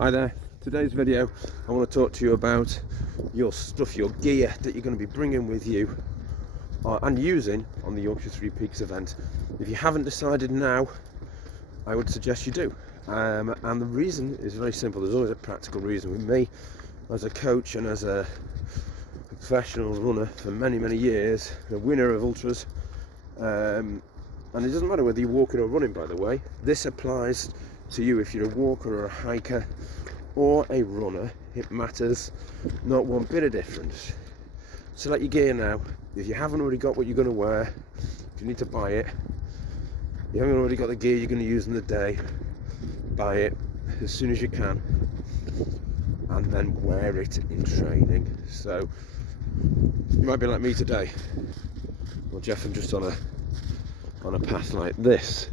Hi there. Today's video I want to talk to you about your stuff, your gear that you're going to be bringing with you and using on the Yorkshire Three Peaks event. If you haven't decided now, I would suggest you do. And the reason is very simple. There's always a practical reason. With me, as a coach and as a professional runner for many years, a winner of ultras, and it doesn't matter whether you're walking or running, by the way. This applies to you if you're a walker or a hiker or a runner. It matters not one bit of difference. Select your gear now. If you haven't already got what you're going to wear, if you need to buy it, you haven't already got the gear you're going to use in the day, buy it as soon as you can and then wear it in training. So you might be like me today. Well, Jeff, I'm just on a path like this.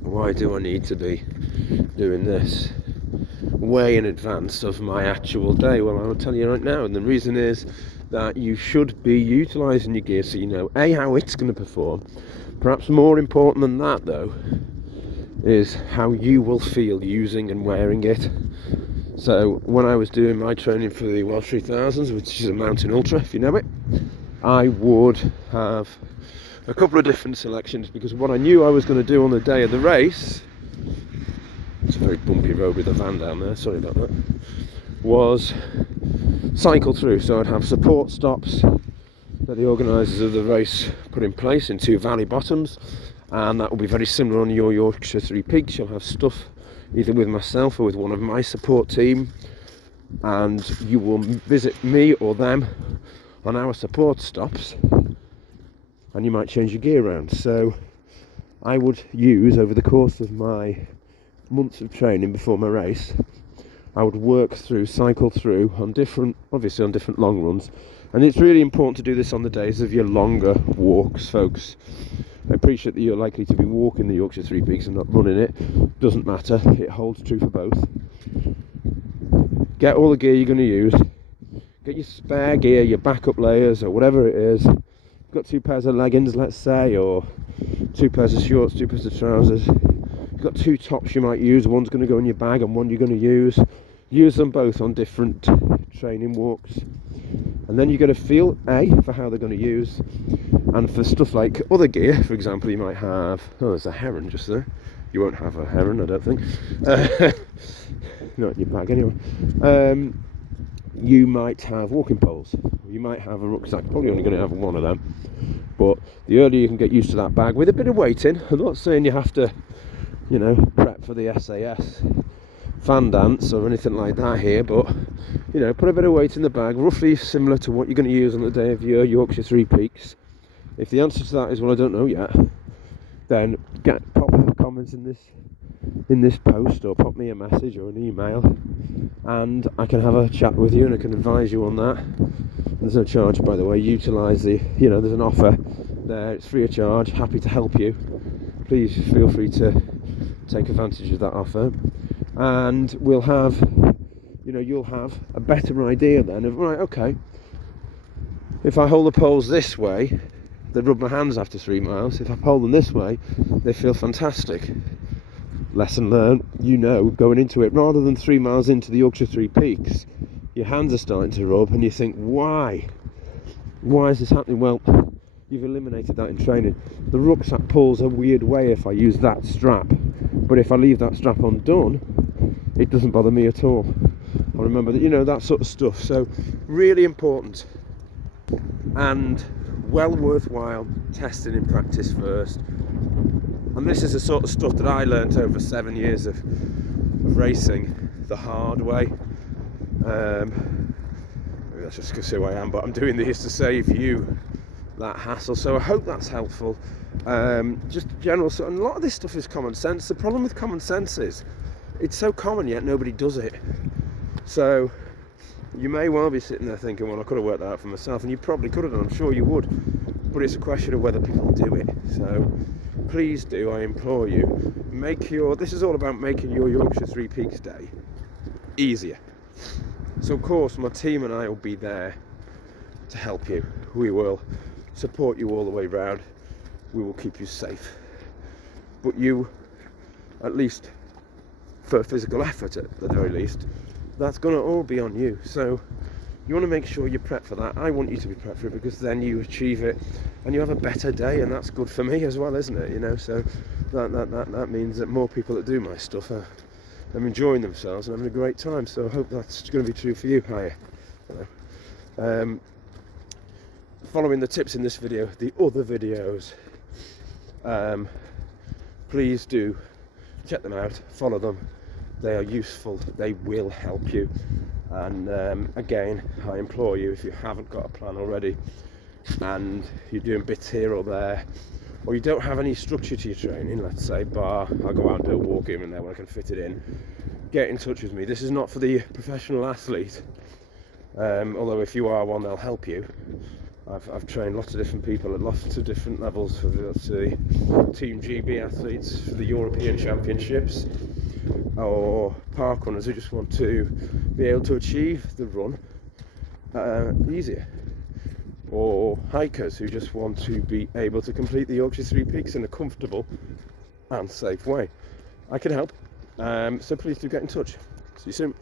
Why do I need to be doing this way in advance of my actual day? Well, I'll tell you right now, and the reason is that you should be utilising your gear so you know how it's going to perform. Perhaps more important than that, though, is how you will feel using and wearing it. So when I was doing my training for the Welsh 3000s, which is a mountain ultra, if you know it, I would have a couple of different selections, because what I knew I was going to do on the day of the race, it's a very bumpy road with a van down there, sorry about that, was cycle through. So I'd have support stops that the organisers of the race put in place in two valley bottoms, and that will be very similar on your Yorkshire Three Peaks. You'll have stuff either with myself or with one of my support team, and you will visit me or them on our support stops, and you might change your gear around. So I would use, over the course of my months of training before my race, I would cycle through on different long runs. And it's really important to do this on the days of your longer walks, folks. I appreciate that you're likely to be walking the Yorkshire Three Peaks and not running it. Doesn't matter, it holds true for both. Get all the gear you're going to use. Get your spare gear, your backup layers, or whatever it is. Got 2 pairs of leggings, let's say, or 2 pairs of shorts, 2 pairs of trousers. You've got 2 tops you might use. One's going to go in your bag and one you're going to use. Use them both on different training walks. And then you're going to feel, for how they're going to use. And for stuff like other gear, for example, you might have... Oh, there's a heron just there. You won't have a heron, I don't think. Not in your bag, anyway. You might have walking poles. You might have a rucksack. Probably only going to have one of them. But the earlier you can get used to that bag with a bit of weight in. I'm not saying you have to, prep for the SAS fan dance or anything like that here, but put a bit of weight in the bag, roughly similar to what you're going to use on the day of your Yorkshire Three Peaks. If the answer to that is, well, I don't know yet, then pop comments in this post, or pop me a message or an email, and I can have a chat with you and I can advise you on that. There's no charge, by the way. Utilise there's an offer there, it's free of charge. Happy to help you. Please feel free to take advantage of that offer, and we'll have, you'll have a better idea then of, right, okay, if I hold the poles this way, they rub my hands after 3 miles. If I hold them this way, they feel fantastic. Lesson learned, going into it, rather than 3 miles into the Yorkshire Three Peaks, your hands are starting to rub and you think, why is this happening? Well, you've eliminated that in training. The rucksack pulls a weird way if I use that strap, but if I leave that strap undone, it doesn't bother me at all. I remember that, that sort of stuff. So really important, and well worthwhile testing in practice first. And this is the sort of stuff that I learnt over 7 years of racing the hard way. Maybe that's just because who I am, but I'm doing this to save you that hassle. So I hope that's helpful. Just general, and a lot of this stuff is common sense. The problem with common sense is it's so common yet nobody does it. So you may well be sitting there thinking, well, I could have worked that out for myself, and you probably could have done, I'm sure you would, but it's a question of whether people do it. So please do, I implore you, this is all about making your Yorkshire Three Peaks day easier. So of course my team and I will be there to help you. We will support you all the way round. We will keep you safe. But you at least for physical effort at the very least, that's going to all be on you. So you want to make sure you're prepped for that. I want you to be prepped for it, because then you achieve it and you have a better day, and that's good for me as well, isn't it? You know, so that means that more people that do my stuff are enjoying themselves and having a great time. So I hope that's going to be true for you. Hi. Following the tips in this video, the other videos, please do check them out, follow them. They are useful, they will help you. And again, I implore you, if you haven't got a plan already and you're doing bits here or there, or you don't have any structure to your training, let's say, bar I'll go out and do a walk here and there when I can fit it in, get in touch with me. This is not for the professional athlete, although if you are one, they'll help you. I've trained lots of different people at lots of different levels, for the Team GB athletes for the European Championships, or park runners who just want to be able to achieve the run easier, or hikers who just want to be able to complete the Yorkshire Three Peaks in a comfortable and safe way. I can help, so please do get in touch. See you soon.